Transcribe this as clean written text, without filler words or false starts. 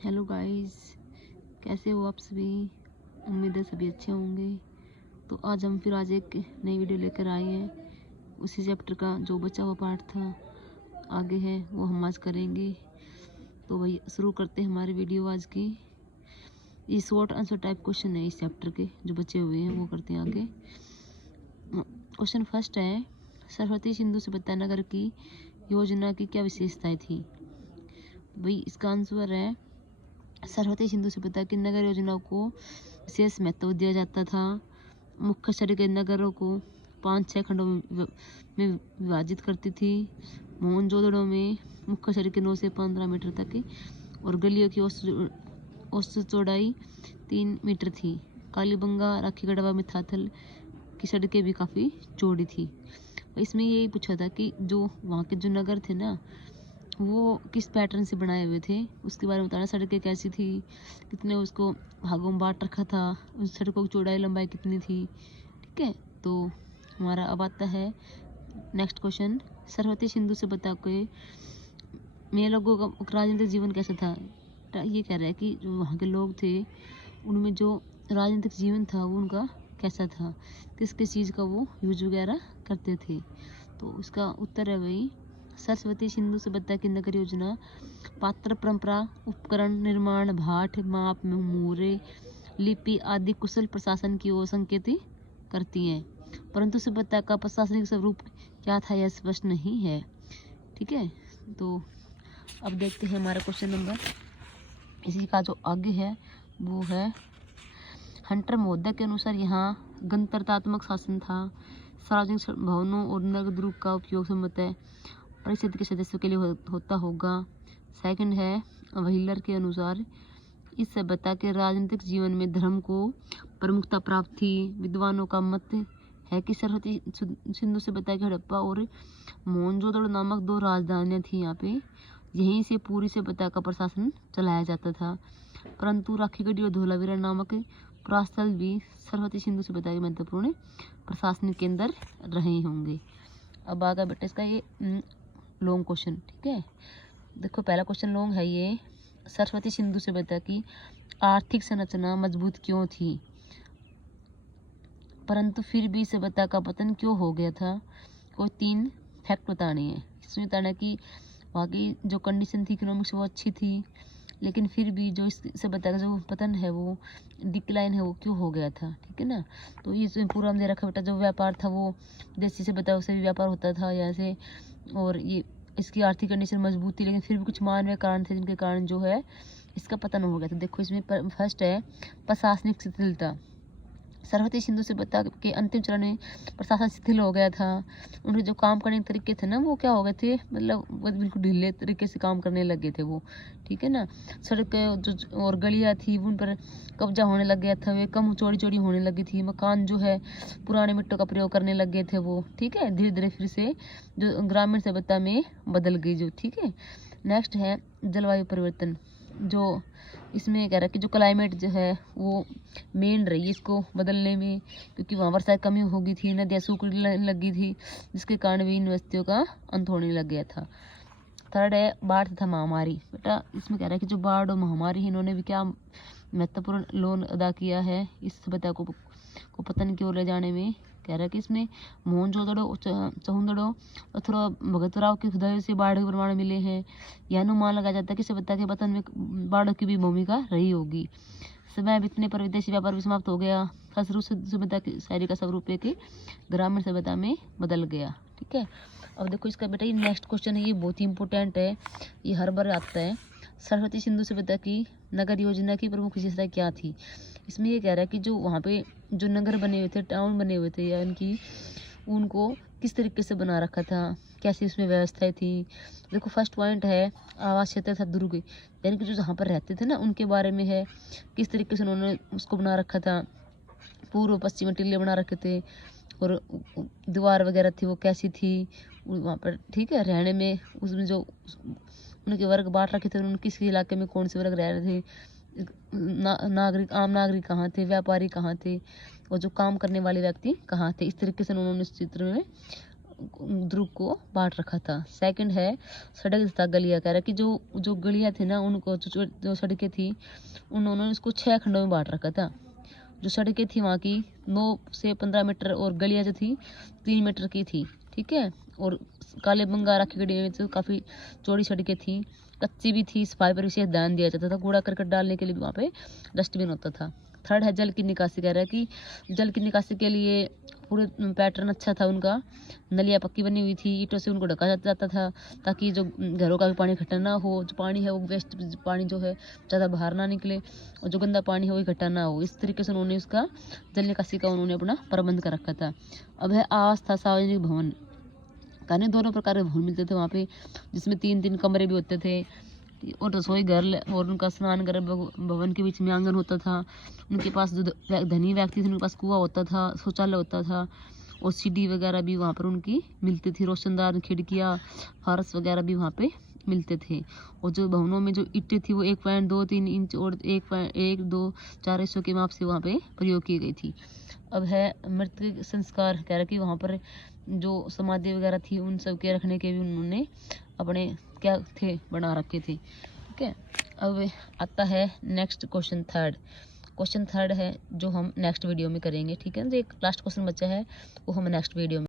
Hello guys, कैसे हो आप सभी। उम्मीद है सभी अच्छे होंगे। तो आज एक नई वीडियो लेकर आए हैं। उसी चैप्टर का जो बचा हुआ पार्ट था आगे है वो हम आज करेंगे। तो भाई शुरू करते हैं हमारी वीडियो आज की। ये शॉर्ट आंसर टाइप क्वेश्चन है इस चैप्टर के जो बचे हुए हैं वो करते हैं आगे। क्वेश्चन फर्स्ट है, सरस्वती सिंधु सभ्यता नगर की योजना की क्या विशेषताएं थी। भाई इसका आंसर है, सरस्वती सिंधु सभ्यता की नगर योजना को विशेष महत्व दिया जाता था। मुख्य शहर के नगरों को 5-6 खंडों में विभाजित करती थी। मोहनजोदड़ो में मुख्य शहर के 9 से 15 मीटर तक और गलियों की औसत चौड़ाई 3 मीटर थी। कालीबंगा, राखीगढ़वा, मिठाथल की सड़कें भी काफ़ी चौड़ी थी। इसमें यही पूछा था कि जो वहाँ के जो नगर थे ना वो किस पैटर्न से बनाए हुए थे, उसके बारे में बताना। सड़कें कैसी थी, कितने उसको भागों में बांट रखा था, उस सड़कों की चौड़ाई लंबाई कितनी थी। ठीक है, तो हमारा अब आता है नेक्स्ट क्वेश्चन, सरस्वती सिंधु से बता के में लोगों का राजनीतिक जीवन कैसा था। ये कह रहा है कि जो वहाँ के लोग थे उनमें जो राजनीतिक जीवन था वो उनका कैसा था, किस किस चीज़ का वो यूज वगैरह करते थे। तो उसका उत्तर है वही, सरस्वती सिंधु सभ्यता की नगर योजना पात्र परंपरा, उपकरण निर्माण, भाट, माप, मुहूर्त, लिपि आदि कुशल प्रशासन की ओर संकेत करती हैं, परंतु सभ्यता का प्रशासनिक स्वरूप क्या था यह स्पष्ट नहीं है। ठीक है, तो अब देखते हैं हमारा क्वेश्चन नंबर, इसी का जो आगे है वो है, हंटर महोदय के अनुसार यहाँ गणतंत्रात्मक शासन था। सार्वजनिक भवनों और नगरद्रुप का उपयोग संभवतः परिषद के सदस्यों के लिए होता होगा। सेकंड है, व्हीलर के अनुसार इस सभ्यता के राजनीतिक जीवन में धर्म को प्रमुखता प्राप्त थी। विद्वानों का मत है कि सरस्वती सिंधु सभ्यता की हड़प्पा और मोहनजोदड़ो नामक 2 राजधानियां थी यहाँ पे, यहीं से पूरी सभ्यता का प्रशासन चलाया जाता था। परंतु राखीगढ़ी और धौलावीरा नामक पुरास्थल भी सरस्वती सिंधु सभ्यता के महत्वपूर्ण प्रशासनिक केंद्र रहे होंगे। अब आगे बेटा इसका ये लॉन्ग क्वेश्चन। ठीक है, देखो पहला क्वेश्चन लॉन्ग है ये, सरस्वती सिंधु सभ्यता की आर्थिक संरचना मजबूत क्यों थी, परंतु फिर भी सभ्यता का पतन क्यों हो गया था। कोई 3 फैक्ट बताने हैं। इसमें बताना कि वहाँ की जो कंडीशन थी इकोनॉमिक्स वो अच्छी थी, लेकिन फिर भी जो इस सभ्यता का जो पतन है वो डिक्लाइन है वो क्यों हो गया था। ठीक है ना, तो ये पूरा हम दे रखा बेटा, जो व्यापार था वो देसी सभ्यता उससे भी व्यापार होता था यहाँ से, और ये इसकी आर्थिक कंडीशन मजबूत थी, लेकिन फिर भी कुछ मानवीय कारण थे जिनके कारण जो है इसका पतन हो गया था। देखो इसमें फर्स्ट है प्रशासनिक शिथिलता। सरस्वती सिंधु सभ्यता के अंतिम चरण में प्रशासन शिथिल हो गया था। उनके जो काम करने के तरीके थे ना वो क्या हो गए थे, मतलब वो बिल्कुल ढीले तरीके से काम करने लगे थे वो। ठीक है ना, सड़क जो और गलियाँ थी उन पर कब्जा होने लग गया था, वे कम चौड़ी चौड़ी होने लगी थी। मकान जो है पुराने मिट्टों का प्रयोग करने लग गए थे वो। ठीक है, धीरे धीरे फिर से जो ग्रामीण सभ्यता में बदल गई जो। ठीक है, नेक्स्ट है जलवायु परिवर्तन। जो इसमें कह रहा है कि जो क्लाइमेट जो है वो मेन रही है इसको बदलने में, क्योंकि वहाँ वर्षा कमी हो गई थी, नदियाँ सूखने लगी थी, जिसके कारण भी इन बस्तियों का अंत होने लग गया था। थर्ड है बाढ़ तथा महामारी। बेटा इसमें कह रहा है कि जो बाढ़ और महामारी है इन्होंने भी क्या महत्वपूर्ण रोल अदा किया है इस सभ्यता को पतन की ओर ले जाने में। कह रहा है कि इसमें मोहनजोदड़ो, चहुंदड़ो अथवा भगतराव की खुदाई से बाढ़ के प्रमाण मिले हैं। यह अनुमान लगाया जाता है कि सभ्यता के पतन में बाढ़ की भी भूमिका रही होगी। समय बीतने पर विदेशी व्यापार भी समाप्त हो गया। फलस्वरूप सभ्यता की शहरी का स्वरूप एक ग्रामीण सभ्यता में बदल गया। ठीक है, अब देखो इसका बेटा ये नेक्स्ट क्वेश्चन है, ये बहुत ही इंपॉर्टेंट है, ये हर बार आता है। सरस्वती सिंधु सभ्यता की नगर योजना की प्रमुख विशेषता क्या थी। इसमें ये कह रहा है कि जो वहाँ पे जो नगर बने हुए थे, टाउन बने हुए थे, या इनकी उनको किस तरीके से बना रखा था, कैसी उसमें व्यवस्थाएं थी। देखो फर्स्ट पॉइंट है आवास क्षेत्र था दुर्ग, यानी कि जो जहाँ पर रहते थे ना उनके बारे में है, किस तरीके से उन्होंने उसको बना रखा था। पूर्व पश्चिम टिल्ले बना रखे थे, और दीवार वगैरह थी वो कैसी थी वहाँ पर। ठीक है, रहने में उसमें जो उनके वर्ग बांट रखे थे, उन्होंने किस इलाके में कौन से वर्ग रह रहे थे, नागरिक, आम नागरिक कहाँ थे, व्यापारी कहाँ थे, और जो काम करने वाले व्यक्ति कहाँ थे। इस तरीके से उन्होंने इस चित्र में दुर्ग को बांट रखा था। सेकंड है सड़क तथा गलियां, कह रहा है कि जो गलियां थी ना उनको जो सड़कें थी उन्होंने उसको 6 खंडों में बांट रखा था। जो सड़कें थी वहाँ की 9 से 15 मीटर और गलियां जो थी 3 मीटर की थी, ठीक है। और काले बंगारा की गलियों में तो काफ़ी चौड़ी सड़कें थी, कच्ची भी थी, सफाई पर विशेष ध्यान दिया जाता था, कूड़ा करकट डालने के लिए भी वहाँ पे डस्टबिन होता था। थर्ड है जल की निकासी, कह रहा है कि जल की निकासी के लिए पूरे पैटर्न अच्छा था उनका, नलियाँ पक्की बनी हुई थी, ईंटों से उनको ढका जाता था ताकि जो घरों का भी पानी इकट्ठा ना हो, जो पानी है वो वेस्ट पानी जो है ज़्यादा बाहर ना निकले, और जो गंदा पानी है वो इकट्ठा ना हो। इस तरीके से उन्होंने उसका जल निकासी का उन्होंने अपना प्रबंध कर रखा था। अब है आवास था सार्वजनिक भवन, कहने दोनों प्रकार के भवन मिलते थे वहाँ पे, जिसमें 3-3 कमरे भी होते थे, और रसोई घर और उनका स्नान घर भवन के बीच में आंगन होता था। उनके पास जो धनी व्यक्ति थे उनके पास कुआं होता था, शौचालय होता था, और सीढ़ी वगैरह भी वहाँ पर उनकी मिलती थी, रोशनदार खिड़कियाँ, फर्श वगैरह भी वहाँ पे मिलते थे। और जो भवनों में जो ईंटें थी वो 1.23 इंच और 1.124 हिस्सों के माप से वहाँ पे प्रयोग की गई थी। अब है मृत संस्कार, कह रहा कि वहाँ पर जो समाधि वगैरह थी उन सब के रखने के भी उन्होंने अपने क्या थे बना रखे थे, ठीक है। अब आता है नेक्स्ट क्वेश्चन थर्ड है जो हम नेक्स्ट वीडियो में करेंगे, ठीक है। जो एक लास्ट क्वेश्चन बचा है वो हम नेक्स्ट वीडियो में